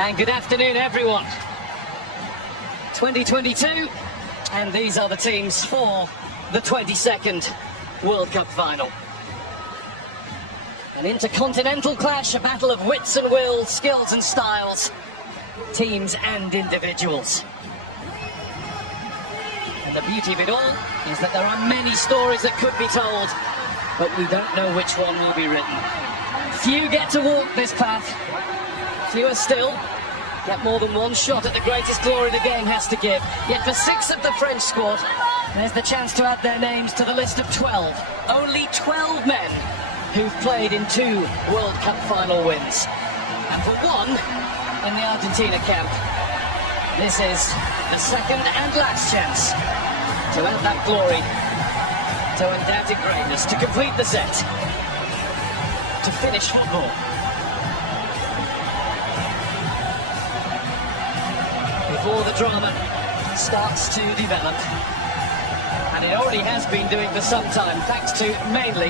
And good afternoon, everyone. 2022, and these are the teams for the 22nd World Cup final. An intercontinental clash, a battle of wits and wills, skills and styles, teams and individuals. And the beauty of it all is that there are many stories that could be told, but we don't know which one will be written. Few get to walk this path. Fewer still get more than one shot at the greatest glory the game has to give. Yet for 6 of the French squad, there's the chance to add their names to the list of 12. Only 12 men who've played in 2 World Cup final wins. And for one in the Argentina camp, this is the second and last chance to add that glory to undoubted greatness, to complete the set, to finish football. Before the drama starts to develop, and it already has been doing for some time, thanks to mainly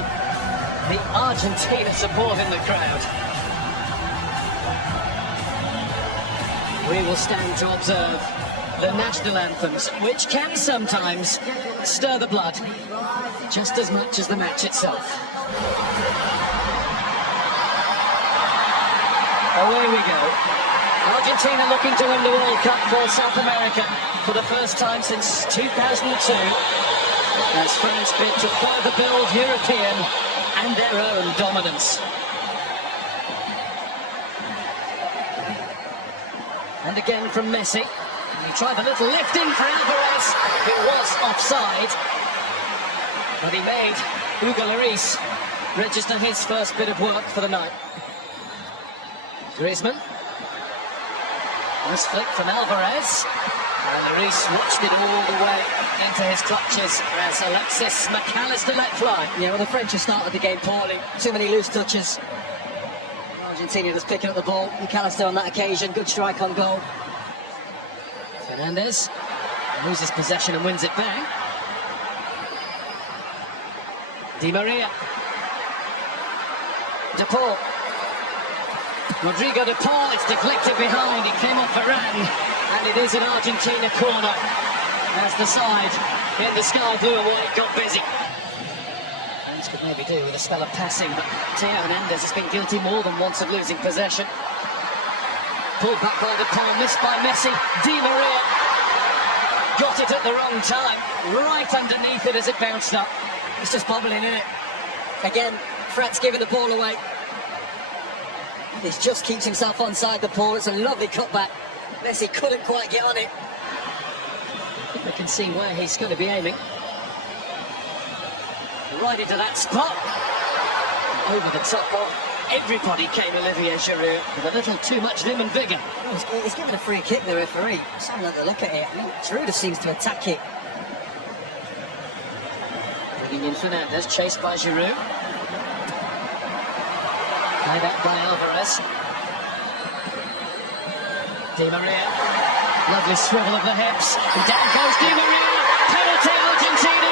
the Argentina support in the crowd. We will stand to observe the national anthems, which can sometimes stir the blood just as much as the match itself. Away we go. Argentina looking to win the World Cup for South America for the first time since 2002, as France bid to further build European and their own dominance. And again from Messi. He tried a little lifting for Alvarez, who was offside, but he made Hugo Lloris register his first bit of work for the night. Griezmann. Nice flick from Alvarez, and Lloris watched it all the way into his clutches as Alexis McAllister let fly. Yeah, well, the French have started the game poorly. Too many loose touches. Argentina just picking up the ball. McAllister on that occasion, good strike on goal. Fernandez loses possession and wins it back. Di Maria. De Paul. Rodrigo De Paul, it's deflected behind, it came off Varane, and it is an Argentina corner as the side in the sky blue and white got busy. France could maybe do with a spell of passing, but Theo Hernandez has been guilty more than once of losing possession. Pulled back by De Paul, missed by Messi. Di Maria got it at the wrong time, right underneath it as it bounced up. It's just bobbling, isn't it? Again, France giving the ball away. He just keeps himself onside the ball. It's a lovely cutback. Messi couldn't quite get on it. I think they can see where he's going to be aiming. Right into that spot. Over the top of everybody came Olivier Giroud with a little too much vim and vigour. He's given a free kick, the referee. Just having a look at it. I mean, Giroud just seems to attack it. Bringing in Fernandez, chased by Giroud. Tied out by Alvarez. Di Maria. Lovely swivel of the hips. And down goes Di Maria. Penalty Argentina.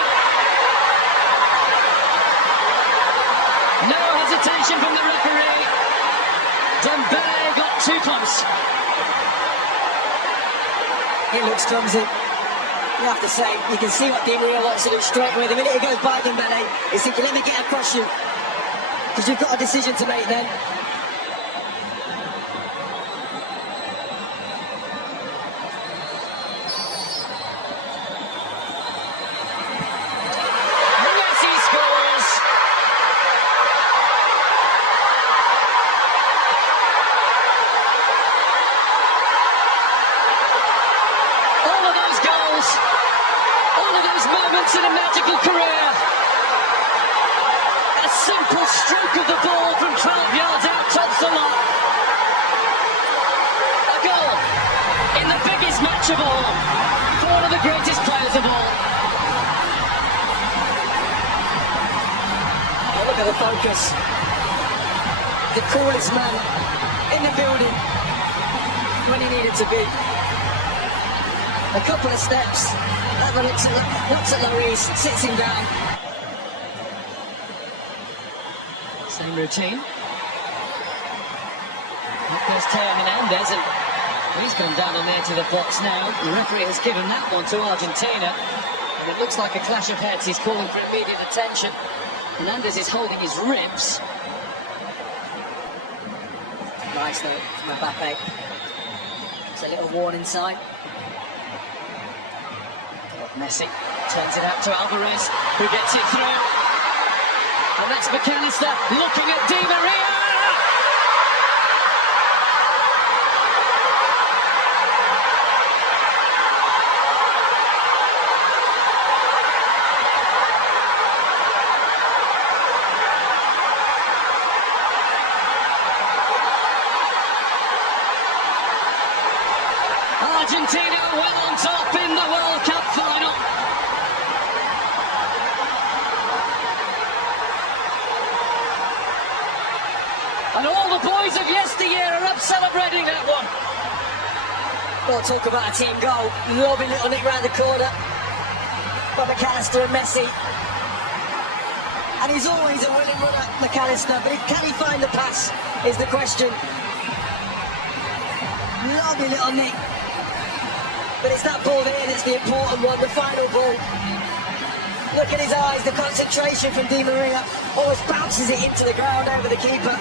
No hesitation from the referee. Dembele got too close. It looks clumsy. You have to say, you can see what Di Maria wants to do straight away. The minute he goes by Dembele, he's thinking, let me get across you. Because you've got a decision to make then. Messi scores! All of those goals, all of those moments in a magical career. A simple stroke of the ball from 12 yards out tops the lot. A goal in the biggest match of all for one of the greatest players of all. Oh, look at the focus. The coolest man in the building when he needed to be. A couple of steps. That looks at Lloris, sits him down. Same routine. Up goes Theo Hernandez, and He's gone down on the edge of the box now. The referee has given that one to Argentina. And it looks like a clash of heads. He's calling for immediate attention. Fernandez is holding his ribs. Nice though from Mbappé. It's a little warning sign. Messi turns it out to Alvarez, who gets it through. And that's McAllister looking at Di María. Argentina well on top in the World Cup final. And all the boys of yesteryear are up celebrating that one. Well, talk about a team goal. Lovely little nick round the corner by McAllister and Messi. And he's always a willing runner, McAllister, but can he find the pass is the question. Lovely little nick. But it's that ball there that's the important one, the final ball. Look at his eyes, the concentration from Di María. Always bounces it into the ground over the keeper.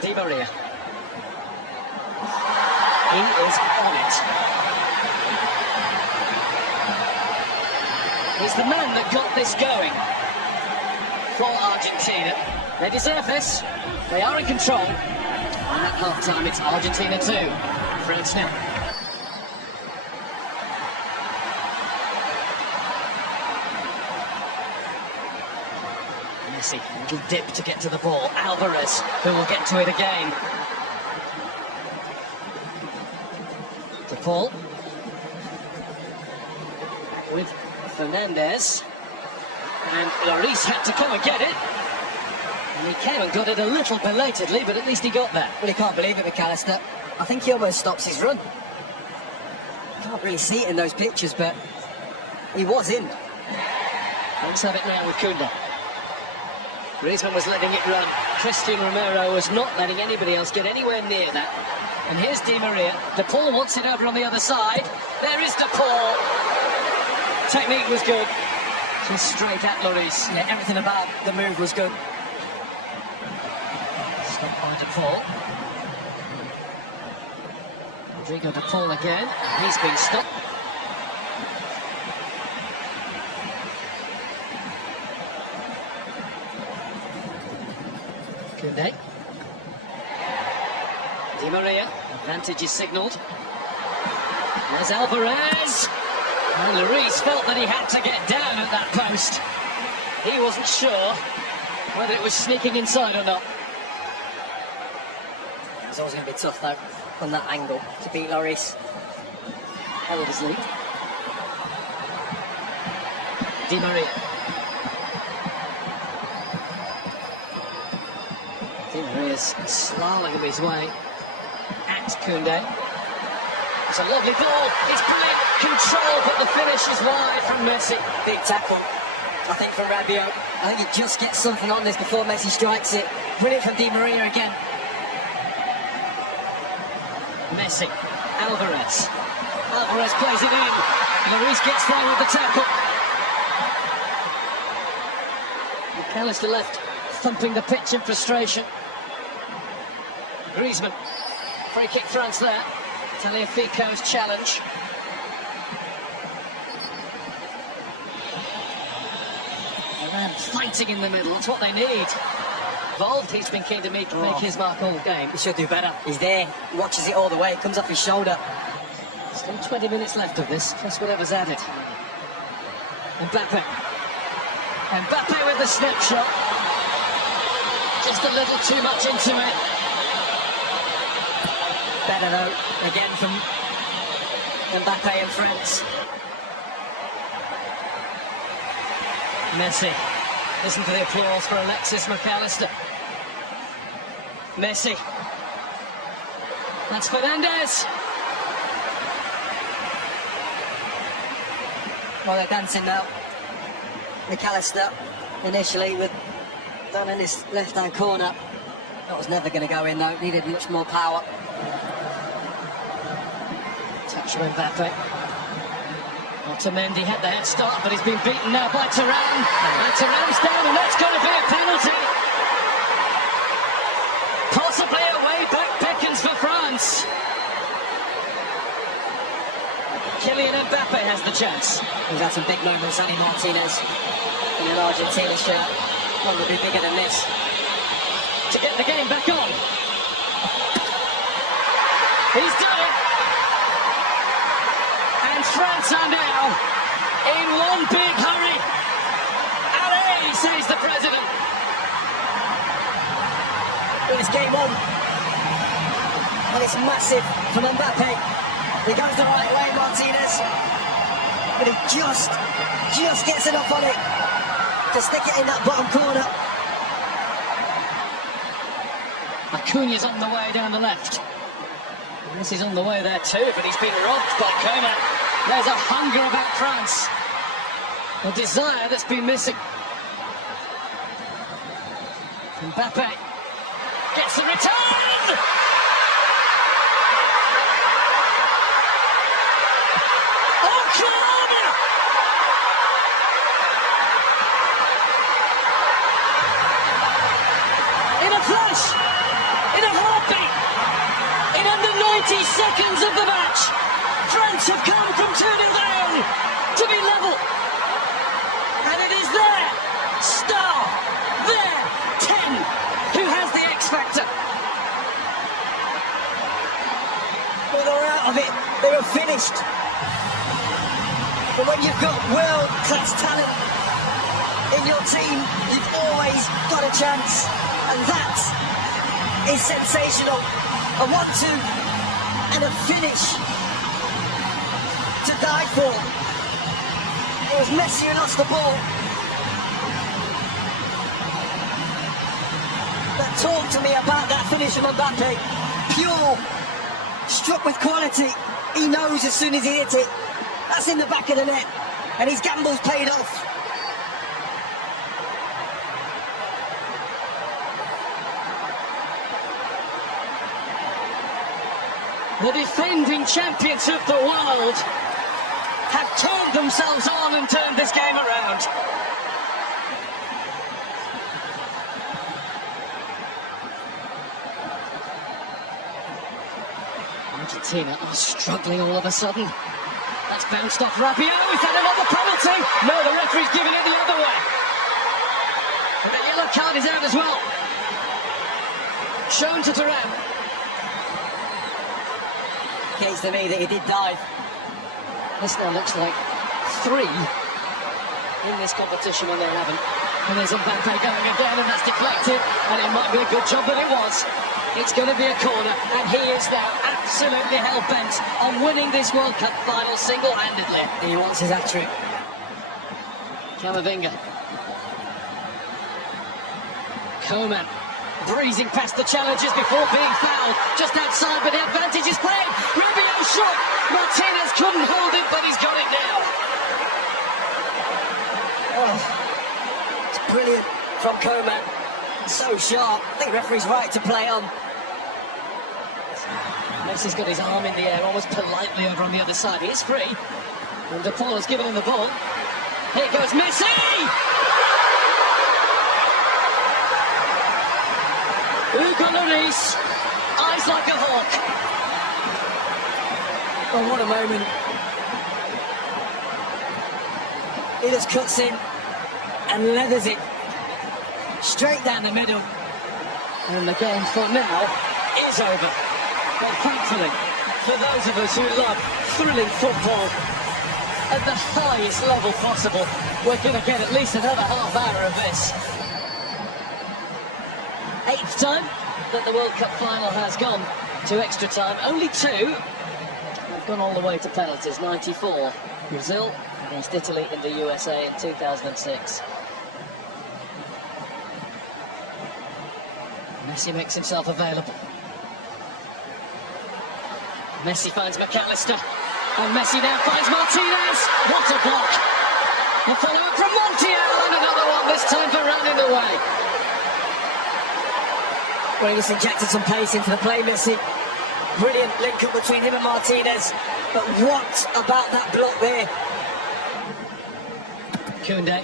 Di María. He is on it. He's the man that got this going for Argentina. They deserve this. They are in control. And at half-time, it's Argentina 2, France 0. Messi, a little dip to get to the ball. Alvarez, who will get to it again. To Paul. With Fernandez. And Lloris had to come and get it. And he came and got it a little belatedly, but at least he got that. Well, he can't believe it, McAllister. I think he almost stops his run. Can't really see it in those pictures, but he was in. Let's have it now with Koundé. Griezmann was letting it run. Christian Romero was not letting anybody else get anywhere near that. And here's Di María. De Paul wants it over on the other side. There is De Paul. Technique was good. Just straight at Lloris. Yeah, everything about the move was good. Stopped by De Paul. Rodrigo De Paul again. He's been stopped. Koundé. Di María. Advantage is signalled. There's Alvarez. And Lloris felt that he had to get down at that post. He wasn't sure whether it was sneaking inside or not. It's always going to be tough, though, from that angle, to beat Lloris. Held his lead. Di María. Di Maria's slaloming his way at Koundé. It's a lovely ball. It's brilliant control, but the finish is wide from Messi. Big tackle, I think, from Rabiot. I think he just gets something on this before Messi strikes it. Brilliant from Di María again. Messi, Alvarez. Alvarez plays it in. Lloris gets there with the tackle. McAllister left, thumping the pitch in frustration. Griezmann, free kick France there. Tagliafico's challenge. A man fighting in the middle, that's what they need. Involved, he's been keen to make his mark all game. He should do better. He's there, he watches it all the way, it comes off his shoulder. Still 20 minutes left of this, plus whatever's added. Mbappé. Mbappé with the snapshot. Just a little too much into it. Better though, again from Mbappé and friends. Messi. Listen to the applause for Alexis McAllister. Messi. That's Fernandez. Well, they're dancing now. McAllister initially with down in his left-hand corner. That was never going to go in though, needed much more power. Touch from Mbappé. Otamendi had the head start, but he's been beaten now by Thuram. And Thuram's down, and that's going to be a penalty. Possibly a way back beckons for France. Kylian Mbappé has the chance. He's had some big moments, Andy Martinez, in an Argentina shirt. One would be bigger than this. To get the game back on. He's done it. And France are now in one big hurry. Allez, says the president. It's game on. And it's massive from Mbappé. He goes the right way, Martinez. But he just gets enough on it to stick it in that bottom corner. Acuña's on the way down the left. This is on the way there too, but he's been robbed by Coman. There's a hunger about France. A desire that's been missing. Mbappé gets the return! Oh, corner! In a flash! In a heartbeat! In under 90 seconds of the match, France have come from 2-0 down to be level. And it is their star, their 10, who has the X factor. Well, they're out of it. They were finished. But when you've got world-class talent in your team, you've always got a chance. And that is sensational. A 1-2 and a finish to die for. It was Messi who lost the ball. But talk to me about that finish from Mbappé. Pure, struck with quality. He knows as soon as he hits it. That's in the back of the net. And his gamble's paid off. The defending champions of the world have turned themselves on and turned this game around. Argentina are struggling all of a sudden. That's bounced off Rabiot. Is that another penalty? No, the referee's giving it the other way. And the yellow card is out as well. Shown to Thuram. Case to me that he did dive. This now looks like 3 in this competition when they haven't. And there's Mbappé going again, and that's deflected. And it might be a good job, but it was. It's going to be a corner, and he is now absolutely hell-bent on winning this World Cup final single-handedly. He wants his hat-trick. Camavinga. Coman. Breezing past the challengers before being fouled. Just outside, but the advantage is played. Rabiot shot. Martinez couldn't hold it, but he's got it now. Oh, it's brilliant from Coman. So sharp. I think the referee's right to play on. Messi's got his arm in the air, almost politely over on the other side. He is free. And De Paul has given him the ball. Here goes Messi! Hugo Lloris, eyes like a hawk. Oh, what a moment. He just cuts in and leathers it straight down the middle. And the game for now is over. But thankfully, for those of us who love thrilling football at the highest level possible, we're going to get at least another half hour of this. 8th time that the World Cup final has gone to extra time. Only 2 have gone all the way to penalties. 94, Brazil against Italy in the USA in 2006. Messi makes himself available. Messi finds McAllister. And Messi now finds Martinez. What a block. A follow-up from Montiel, and another one, this time for running away. Well, he just injected some pace into the play, Messi. Brilliant link up between him and Martinez. But what about that block there? Koundé.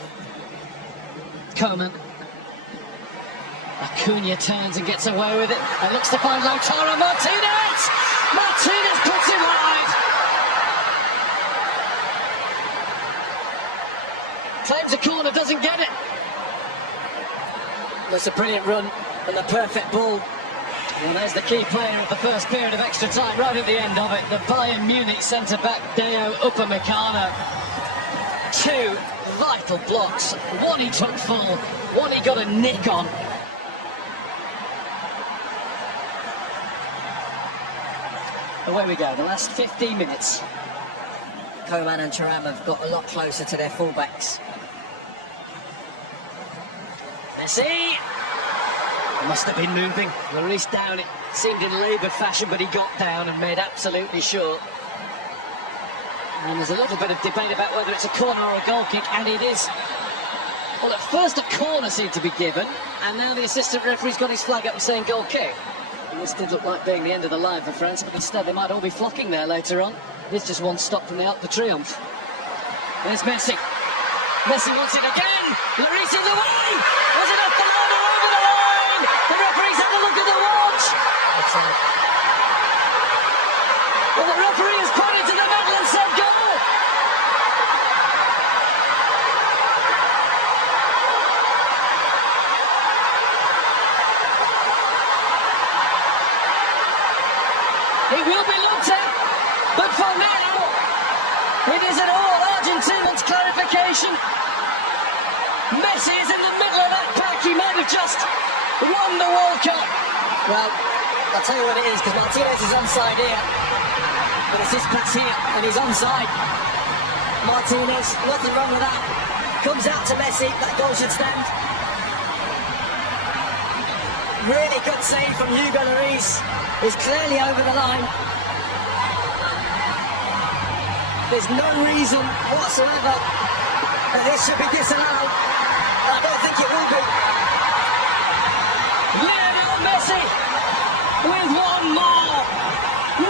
Coman. Acuna turns and gets away with it. And looks to find Lautaro Martinez! Martinez puts it wide! Claims a corner, doesn't get it. That's a brilliant run and the perfect ball. Well, there's the key player of the first period of extra time, right at the end of it. The Bayern Munich centre-back, Deo Upamecano. Two vital blocks. One he took full, one he got a nick on. Away we go, the last 15 minutes. Coman and Thuram have got a lot closer to their fullbacks. Messi! Must have been moving. Lloris down, it seemed in laboured fashion, but he got down and made absolutely sure. And there's a little bit of debate about whether it's a corner or a goal kick, and it is. Well, at first a corner seemed to be given, and now the assistant referee's got his flag up and saying goal kick. And this did look like being the end of the line for France, but instead they might all be flocking there later on. It's just one stop from the Arc de Triomphe. There's Messi. Messi wants it again. Lloris in the way. Was it off the line or over the line? The referee's had a look at the watch. Well, the referee has pointed to the medal and said goal. It will be looked at, but for now, it is an all Argentina's clarification. Messi is in the middle of that pack. He might have just won the World Cup. Well, I'll tell you what it is, because Martinez is onside here. But it's his pass here, and he's onside. Martinez, nothing wrong with that. Comes out to Messi, that goal should stand. Really good save from Hugo Lloris. He's clearly over the line. There's no reason whatsoever that this should be disallowed. I don't think it will be. Lionel Messi with one more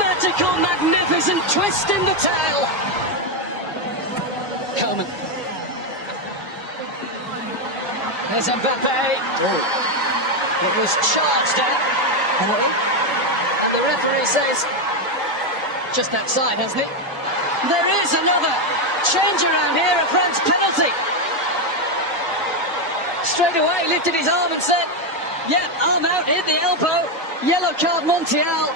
magical, magnificent twist in the tail. Coman. There's Mbappé. It was charged out. And the referee says, just outside, hasn't it? There is another change around here, a France penalty. Straight away lifted his arm and said, yeah, arm out, hit the elbow, yellow card Montiel.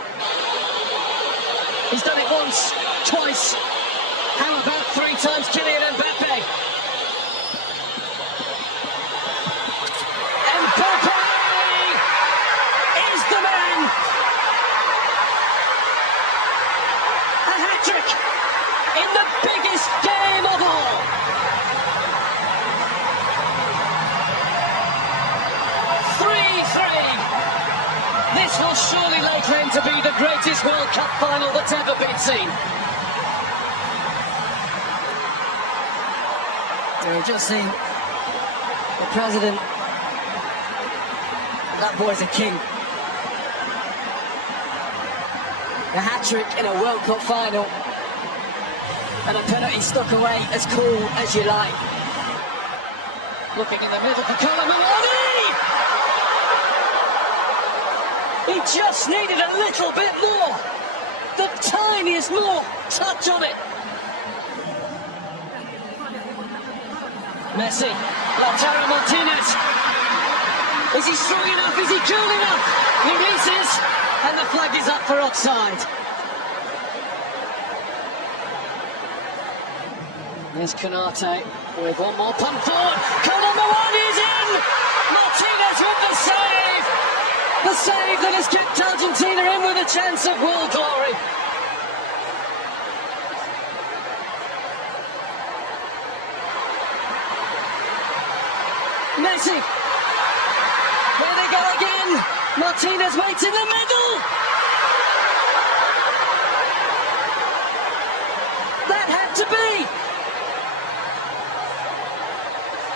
He's done it once, twice. How about 3 times Kylian Mbappé? Mbappé is the man. A hat-trick in the biggest game of all. This will surely lay claim to be the greatest World Cup final that's ever been seen. We've just seen the president. That boy's a king. A hat-trick in a World Cup final. And a penalty stuck away as cool as you like. Looking in the middle for Colomboani! He just needed a little bit more. The tiniest more touch on it. Messi, Lautaro Martinez. Is he strong enough? Is he cool enough? He misses, and the flag is up for offside. There's Konate with one more punt forward. Colomboani is in! Martinez with the save! The save that has kept Argentina in with a chance of world glory. Messi. There they go again. Martinez waits in the middle. That had to be.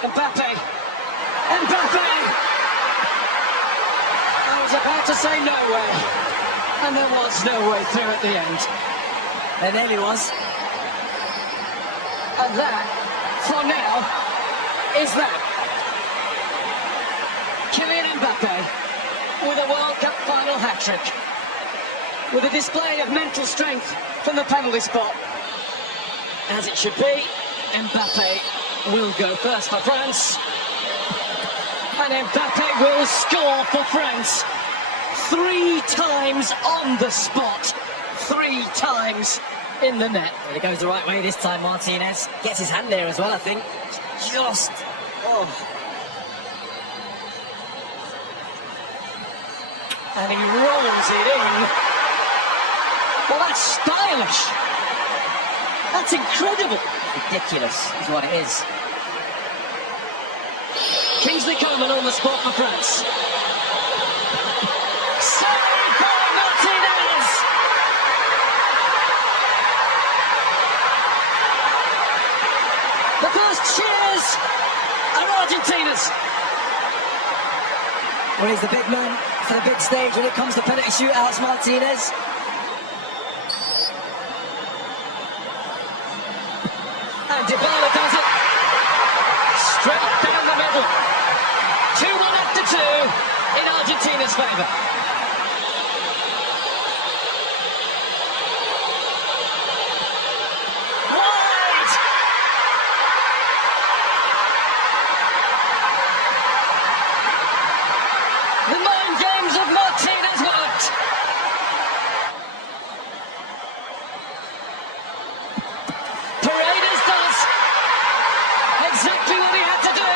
Mbappé. Mbappé. was about to say no way, and there was no way through at the end. There nearly was. And that, for now, is that. Kylian Mbappé with a World Cup final hat-trick. With a display of mental strength from the penalty spot. As it should be, Mbappé will go first for France. And Mbappé will score for France. 3 times on the spot. 3 times in the net. Well, it goes the right way this time, Martinez. Gets his hand there as well, I think. Just... oh. And he rolls it in. Well, that's stylish. That's incredible. Ridiculous is what it is. Kingsley Coman on the spot for France. Saved by Martinez. The first cheers are Argentina's. Well, he's the big man for the big stage when it comes to penalty shootouts, Martinez. And Dybala does it. Straight down the middle. 2-1 after 2 in Argentina's favour. Wide! The mind games of Martinez worked. Paredes does exactly what he had to do.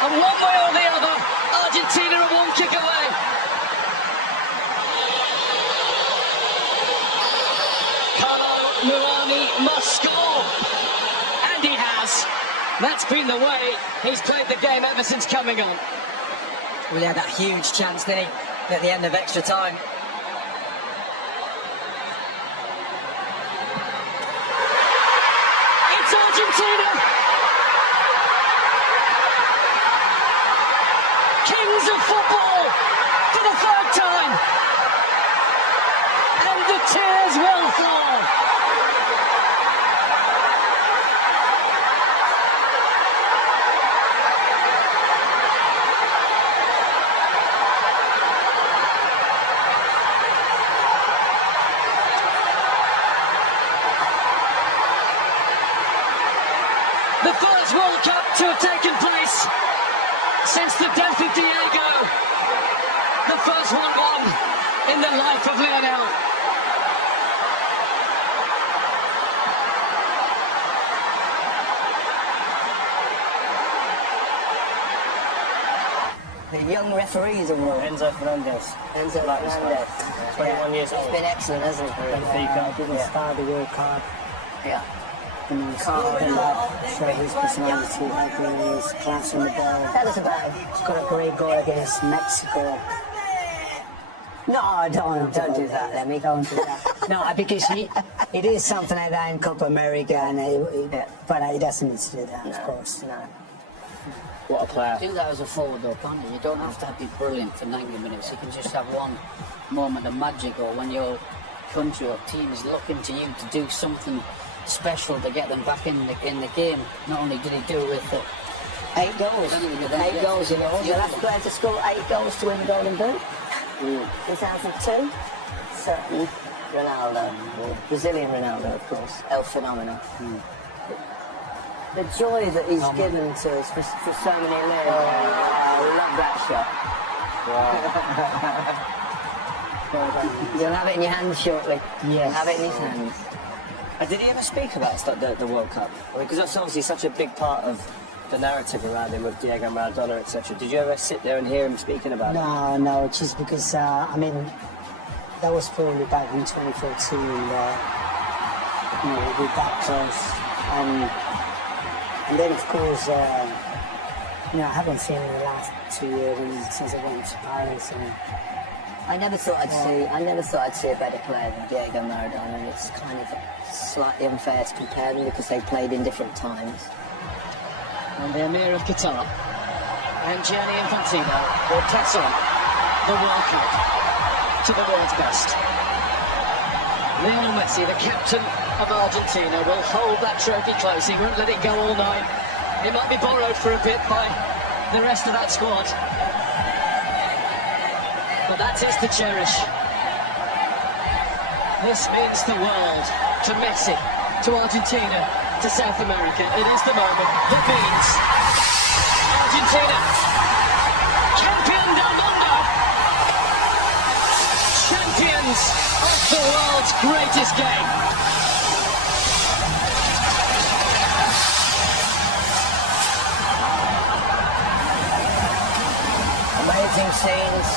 And one way or the other, Argentina are 1 kick away. Carlo Muani must score. And he has. That's been the way he's played the game ever since coming on. Well, he had that huge chance, didn't he, at the end of extra time. It's Argentina! Kings of football for the 3rd time! And the tears will fall! The first World Cup to have taken place since the death of Diego. The first 1-1 in the life of Lionel. The young referees award. Enzo Fernandez. Enzo Fernandez. 21 years old. It's been excellent, hasn't it? Benfica. Didn't start the World Cup. Yeah. And he's stand up, show his personality, having his class on the ball. Tell us about it. He's got a great goal against Mexico. No, don't do that, Lemmy. Don't do that. No, because he did something like that in Copa America, and but he doesn't need to do that, of course. No. What a player. Do that as a forward though, can't you? You don't have to be brilliant for 90 minutes. You can just have one moment of magic, or when your country or team is looking to you to do something special to get them back in the game. Not only did he do it with 8 goals. 8 goals, you know. The last player to score 8 goals to win the Golden Boot. 2002. Certainly. Ronaldo. Brazilian Ronaldo, of course. El Phenomenal. The joy that he's given to us for so many years. We love that shot. You'll have it in your hands shortly. Yes. Have it in his hands. Did he ever speak about the World Cup? I mean, because that's obviously such a big part of the narrative around him with Diego Maradona, etc. Did you ever sit there and hear him speaking about it? No, just because, I mean, that was probably back in 2014, we got close. And then, of course, I haven't seen him in the last 2 years since I went to Paris. And I never thought I'd see a better player than Diego Maradona, and it's kind of slightly unfair to compare them because they played in different times. And the Emir of Qatar. and Gianni Infantino will pass on the World Cup to the world's best. Lionel Messi, the captain of Argentina, will hold that trophy close. He won't let it go all night. It might be borrowed for a bit by the rest of that squad, but that's his to cherish. This means the world to Messi, to Argentina, to South America. It is the moment that means Argentina, campeón del mundo, champions of the world's greatest game. Amazing scenes,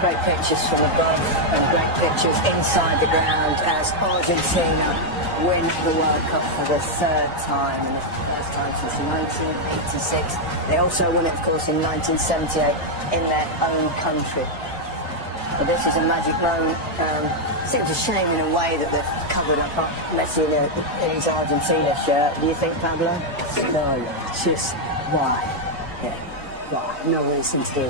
great pictures from above and great pictures inside the ground as Argentina win the World Cup for the third time, and the first time since 1986. They also won it, of course, in 1978 in their own country. But this is a magic moment. I think it's a shame in a way that they've covered up Messi in his Argentina shirt. Do you think, Pablo? No, just why? Yeah, why? No reason to do it.